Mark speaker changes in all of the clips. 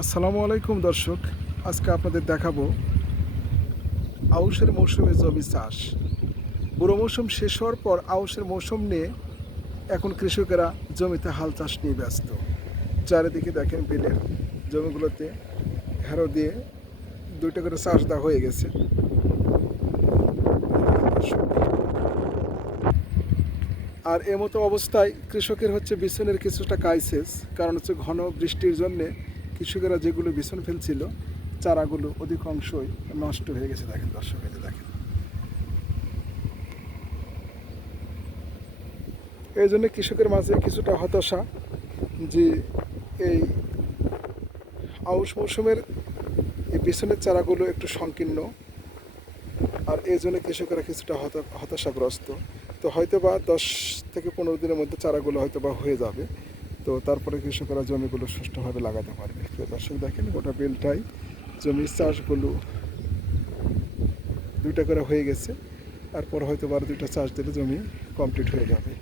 Speaker 1: আসসালামু আলাইকুম দর্শক, আজকে আপনাদের দেখাবো আউশের মৌসুমে জমি চাষ। বুড়ো মৌসুম শেষ হওয়ার পর আউশের মৌসুম নিয়ে এখন কৃষকেরা জমিতে হাল চাষ নিয়ে ব্যস্ত। চারিদিকে দেখেন বিলের জমিগুলোতে হ্যারো দিয়ে দুইটা করে চাষ দেওয়া হয়ে গেছে। আর এমতো অবস্থায় কৃষকের হচ্ছে বিছনের কিছুটা ক্রাইসিস কারণ হচ্ছে ঘন বৃষ্টির জন্যে কৃষকেরা যেগুলো বিছন ফেলছিল, চারাগুলো অধিকাংশই নষ্ট হয়ে গেছে দেখেন দর্শক দেখেন। এই জন্য কৃষকের মাঝে কিছুটা হতাশা যে এই আউশ মৌসুমের এই বিছনের চারাগুলো একটু সংকীর্ণ, আর এই জন্য কৃষকেরা কিছুটা হতাশাগ্রস্ত। তো হয়তো বা দশ থেকে পনেরো দিনের মধ্যে চারাগুলো হয়তো বা হয়ে যাবে। তো তারপরে কৃষকরা জমিগুলো সুষ্ঠুভাবে লাগাতে পারবে। তো দর্শক, দেখেন গোটা বিলটাই জমির চাষগুলো দুইটা করে হয়ে গেছে, তারপর হয়তো বা আরও দুইটা চাষ দিলে জমি কমপ্লিট হয়ে যাবে।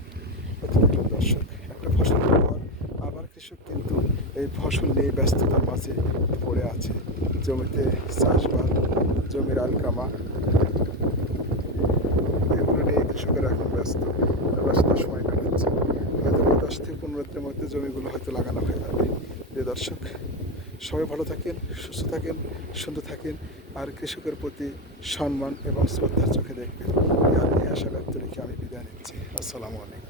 Speaker 1: দর্শক, একটা ফসল পর আবার কৃষক কিন্তু এই ফসল নিয়ে ব্যস্ততার মাঝে পড়ে আছে। জমিতে চাষবাস, জমির আলকামা, এগুলো নিয়ে কৃষকেরা এখন ব্যস্ত ব্যস্ত সময় কাটাচ্ছে। দশ থেকে পনেরো দিনের মধ্যে জমিগুলো হয়তো লাগানো হয়ে যাবে প্রিয় দর্শক, সবাই ভালো থাকেন, সুস্থ থাকেন, সুন্দর থাকেন, আর কৃষকের প্রতি সম্মান এবং শ্রদ্ধার চোখে দেখবেন। এই আশা ব্যক্ত রেখে আমি বিদায় নিচ্ছি। আসসালামু আলাইকুম।